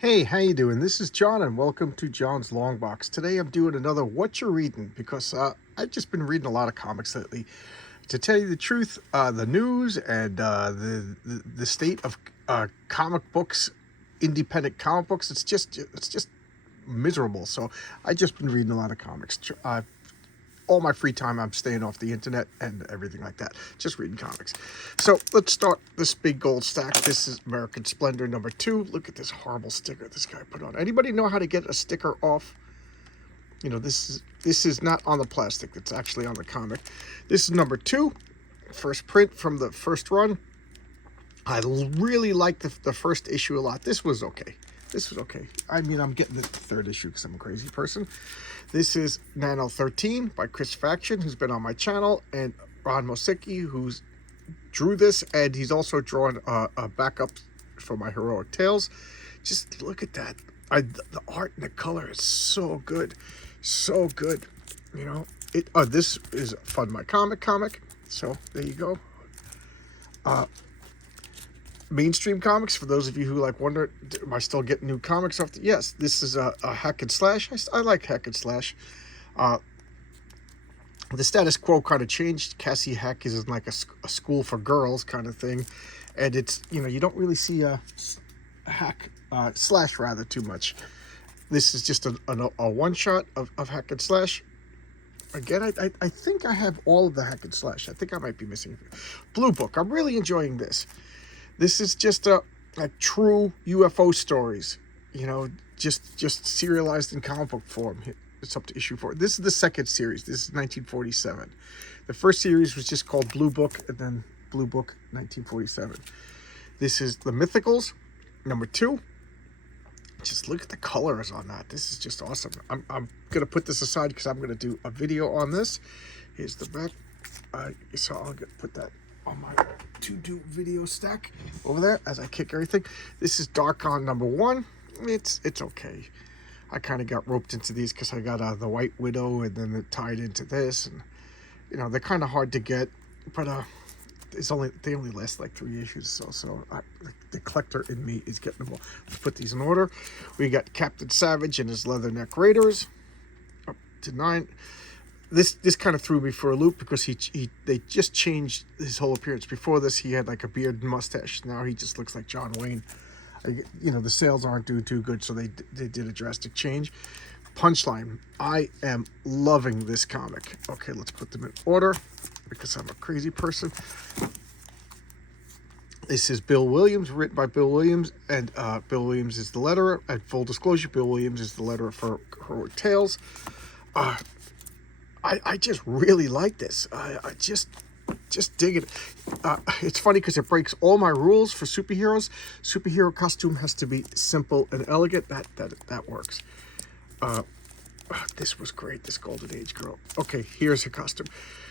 Hey, how you doing? This is John, and welcome to John's Long Box. Today, I'm doing another "What You're Reading" because I've just been reading a lot of comics lately. To tell you the truth, the news and the state of comic books, independent comic books, it's just miserable. So I just been reading a lot of comics. All my free time, I'm staying off the internet and everything like that, just reading comics. So let's start this big gold stack. This is American Splendor #2. Look at this horrible sticker this guy put on. Anybody know how to get a sticker off? You know, this is not on the plastic, it's actually on the comic. This is #2, first print from the first run. I really liked the first issue a lot. This was okay. This was okay. I mean, I'm getting the third issue because I'm a crazy person. This is Nano 13 by Chris Faction, who's been on my channel, and Ron Mosicki, who's drew this, and he's also drawn a backup for my Heroic Tales. Just look at that. The art and the color is so good. So good. You know, this is Fund My Comic. So there you go. Mainstream comics, for those of you who wonder, am I still getting new comics off yes, this is a hack and slash. I like hack and slash. The status quo kind of changed. Cassie Hack is in like a school for girls kind of thing, and it's, you don't really see a hack slash rather too much. This is just a one shot of hack and slash. Again, I think I have all of the hack and slash. I think I might be missing Blue Book. I'm really enjoying this. This is just a true UFO stories, just serialized in comic book form. It's up to issue 4. This is the second series. This is 1947. The first series was just called Blue Book, and then Blue Book 1947. This is the Mythicals, #2. Just look at the colors on that. This is just awesome. I'm going to put this aside because I'm going to do a video on this. Here's the back. So I'll put that on my to-do video stack over there as I kick everything. This is Darkon #1. It's okay. I kind of got roped into these because I got the White Widow, and then it tied into this, and they're kind of hard to get, but they only last like 3 issues. So the collector in me is getting them all. Let's put these in order. We got Captain Savage and his Leatherneck Raiders up to 9. This kind of threw me for a loop because they just changed his whole appearance. Before this, he had like a beard and mustache. Now he just looks like John Wayne. The sales aren't doing too good, so they did a drastic change. Punchline. I am loving this comic. Okay, let's put them in order because I'm a crazy person. This is Bill Williams, written by Bill Williams, and Bill Williams is the letterer. At full disclosure, Bill Williams is the letterer for Heroic Tales. I just really like this. I just dig it. It's funny because it breaks all my rules for superheroes. Superhero costume has to be simple and elegant. That works. This was great, this Golden Age girl. Okay, here's her costume.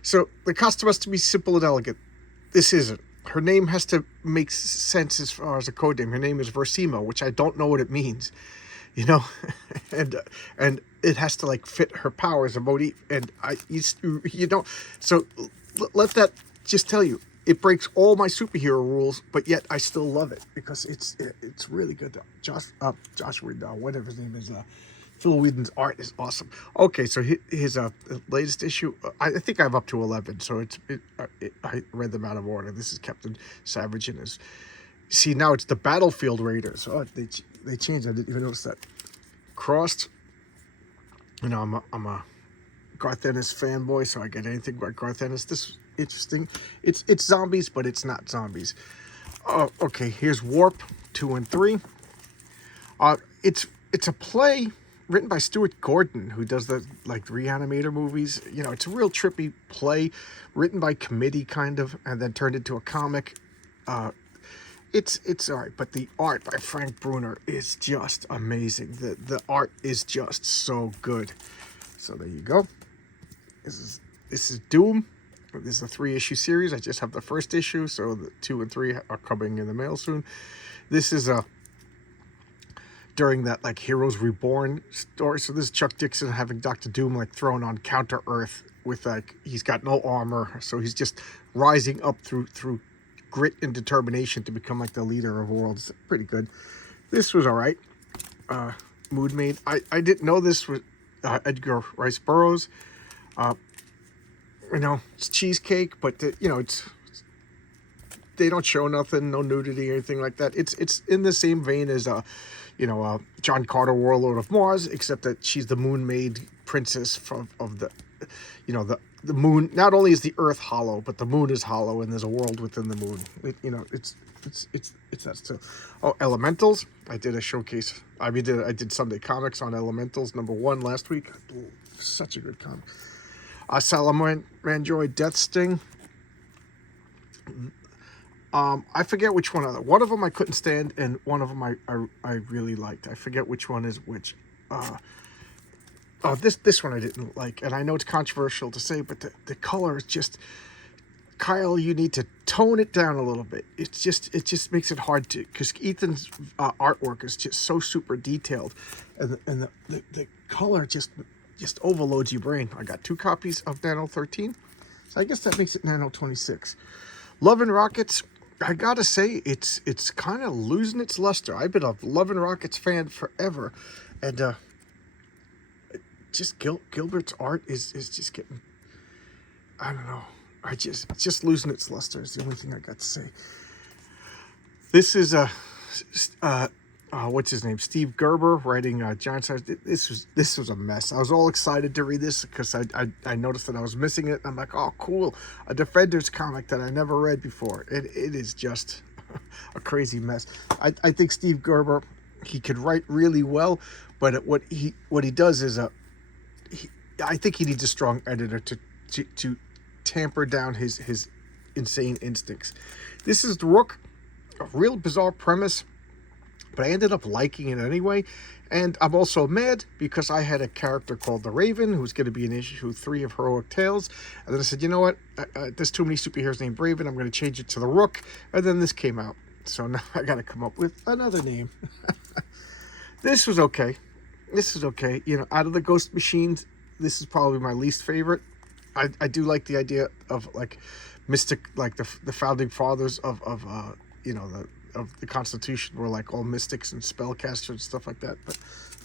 So the costume has to be simple and elegant. This isn't. Her name has to make sense as far as a code name. Her name is Versimo, which I don't know what it means. And it has to fit her powers and motif, and you don't. So let that just tell you, it breaks all my superhero rules, but yet I still love it because it's really good. Josh Whedon, whatever his name is, Phil Whedon's art is awesome. Okay, so his latest issue, I think I have up to 11, so I read them out of order. This is Captain Savage and his. See, now it's the Battlefield Raiders. Oh, they changed. I didn't even notice that. Crossed. I'm a Garth Ennis fanboy, so I get anything by Garth Ennis. This is interesting. It's zombies, but it's not zombies. Okay, here's Warp 2 and 3. It's a play written by Stuart Gordon, who does the Reanimator movies. It's a real trippy play written by committee kind of, and then turned into a comic. It's all right, but the art by Frank Bruner is just amazing. The art is just so good. So there you go. This is Doom. This is a 3-issue series. I just have the first issue, so the 2 and 3 are coming in the mail soon. This is during that Heroes Reborn story. So this is Chuck Dixon having Dr. Doom thrown on Counter Earth with he's got no armor, so he's just rising up through grit and determination to become the leader of worlds. Pretty good. This was all right. Mood made. I didn't know this was Edgar Rice Burroughs. You know, it's cheesecake, but you know, they don't show nothing, no nudity or anything like that. It's in the same vein as you know, John Carter Warlord of Mars, except that she's the moon maid princess of the, you know, the moon. Not only is the Earth hollow, but the moon is hollow, and there's a world within the moon. You know, it's that still. Oh, Elementals. I did a showcase. I did Sunday Comics on Elementals #1 last week. Such a good comic. Salamandroid Death Sting. I forget which one. One of them I couldn't stand, and one of them I really liked. I forget which one is which. This one I didn't like, and I know it's controversial to say, but the color is just, Kyle, you need to tone it down a little bit. It just makes it hard to, because Ethan's artwork is just so super detailed, and the color just overloads your brain. I got 2 copies of Nano 13, so I guess that makes it Nano 26. Love and Rockets. I gotta say, it's kind of losing its luster. I've been a Love and Rockets fan forever, and just Gilbert's art is just getting, I don't know. It's just losing its luster is the only thing I got to say. This is what's his name? Steve Gerber writing Giant Size. This was a mess. I was all excited to read this because I noticed that I was missing it. I'm like, oh, cool, a Defenders comic that I never read before. It is just a crazy mess. I think Steve Gerber, he could write really well, but what he does is I think he needs a strong editor to tamper down his insane instincts. This is The Rook, a real bizarre premise, but I ended up liking it anyway. And I'm also mad because I had a character called the Raven who's going to be in issue 3 of Heroic Tales, and then I said, you know what, there's too many superheroes named Raven, I'm going to change it to the Rook. And then this came out, so now I got to come up with another name. This was okay. You know, out of the Ghost Machines, this is probably my least favorite. I do like the idea of like mystic, like the founding fathers of you know, of the Constitution were like all mystics and spellcasters and stuff like that, but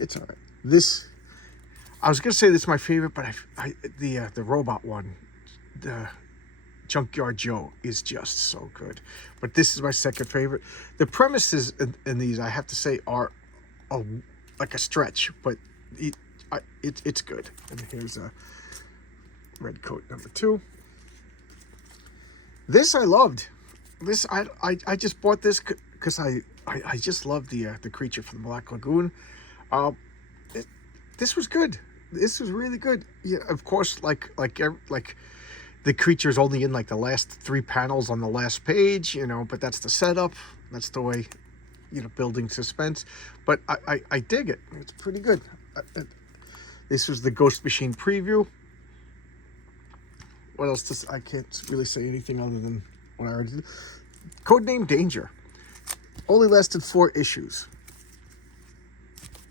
it's all right. This, I was gonna say this is my favorite, but the robot one, the Junkyard Joe, is just so good. But this is my second favorite. The premises in these, I have to say, are like a stretch, but it's good. And here's a Red Coat #2. This I loved. This I just bought this because I just love the creature from the Black Lagoon. This was good. This was really good. Yeah, of course, like the creature's only in like the last 3 panels on the last page, you know, but that's the setup. That's the way, you know, building suspense. But I dig it. It's pretty good. This was the Ghost Machine preview. What else? I can't really say anything other than what I already did. Codename Danger. Only lasted 4 issues.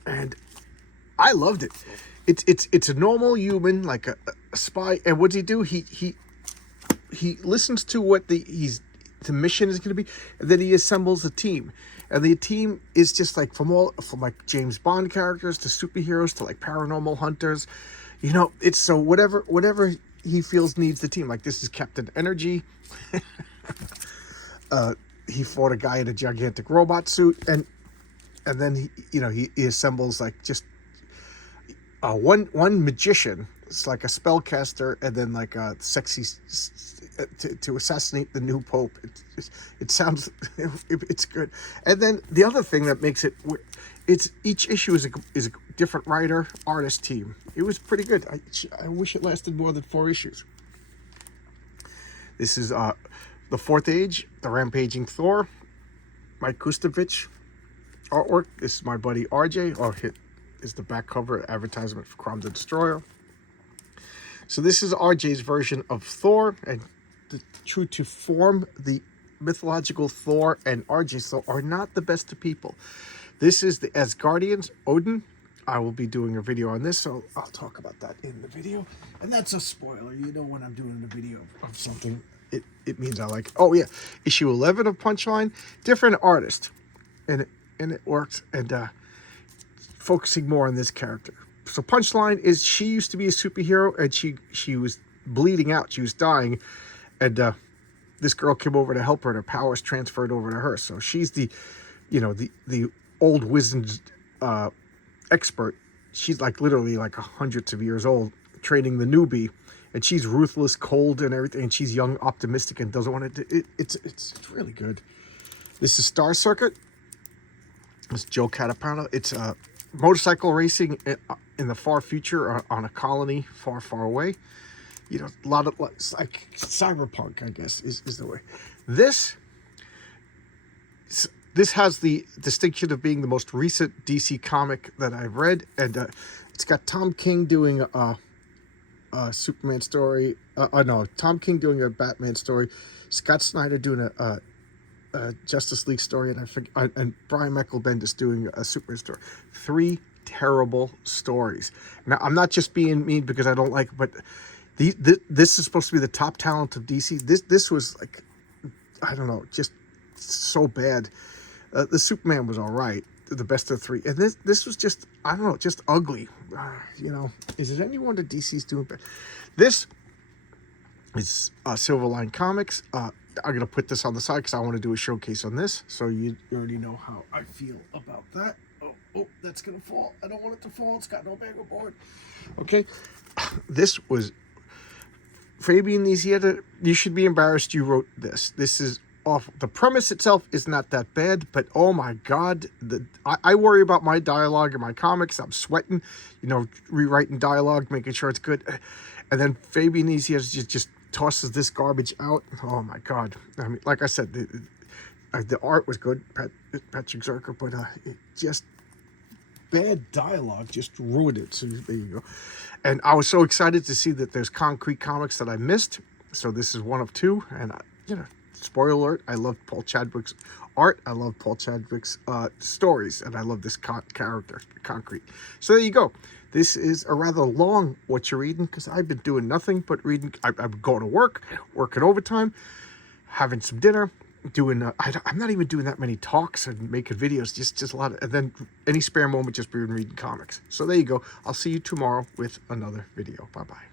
And I loved it. It's a normal human, like a spy. And what does he do? He listens to what the mission is going to be, and then he assembles a team. And the team is just like from like James Bond characters to superheroes to like paranormal hunters. You know, it's so whatever he feels needs the team. Like this is Captain Energy. He fought a guy in a gigantic robot suit, and then he assembles like just one magician. It's like a spellcaster, and then like a sexy to assassinate the new pope. It sounds it's good. And then the other thing that makes it, it's each issue is a different writer artist team. It was pretty good. I wish it lasted more than 4 issues. This is the Fourth Age, the Rampaging Thor, Mike Kustovich artwork. This is my buddy RJ, or is the back cover advertisement for Crom the Destroyer. So this is RJ's version of Thor, and true to form, the mythological Thor and RJ's Thor are not the best of people. This is the Asgardians, Odin. I will be doing a video on this, so I'll talk about that in the video. And that's a spoiler. You know, when I'm doing a video of something, it means I like it. Oh yeah, issue 11 of Punchline, different artist, and it works. And focusing more on this character. So punchline is she used to be a superhero, and she was bleeding out. She was dying, and this girl came over to help her, and her powers transferred over to her. So she's the, the old wizened expert. She's like literally like hundreds of years old, training the newbie, and she's ruthless, cold, and everything. And she's young, optimistic, and doesn't want to. It's really good. This is Star Circuit. It's Joe Catapano. It's motorcycle racing in the far future on a colony far, far away. A lot of, it's like cyberpunk, I guess, is the way. This has the distinction of being the most recent DC comic that I've read, and it's got Tom King doing a Superman story. No, Tom King doing a Batman story, Scott Snyder doing a Justice League story, and Brian Michael Bendis doing a Superman story. 3 terrible stories. Now, I'm not just being mean because I don't like it, but this is supposed to be the top talent of DC. This was like, I don't know, just so bad. The Superman was all right, the best of 3, and this was just, I don't know, just ugly. Is it any wonder DC's doing bad? This is Silverline Comics. I'm going to put this on the side because I want to do a showcase on this. So you already know how I feel about that. Oh, that's going to fall. I don't want it to fall. It's got no bagel board. Okay. This was Fabian Nicieza. You should be embarrassed you wrote this. This is awful. The premise itself is not that bad, but oh my God. I worry about my dialogue in my comics. I'm sweating, rewriting dialogue, making sure it's good. And then Fabian Nicieza just tosses this garbage out. Oh my God. I mean, like I said, the art was good, Patrick Zerker, but it just bad dialogue just ruined it. So there you go. And I was so excited to see that there's Concrete Comics that I missed. So this is one of 2. And spoiler alert, I love Paul Chadwick's art. I love Paul Chadwick's stories, and I love this character, Concrete. So there you go. This is a rather long What You're Reading, because I've been doing nothing but reading. I'm going to work, working overtime, having some dinner, doing. I'm not even doing that many talks and making videos. Just a lot of, and then any spare moment, just been reading comics. So there you go. I'll see you tomorrow with another video. Bye bye.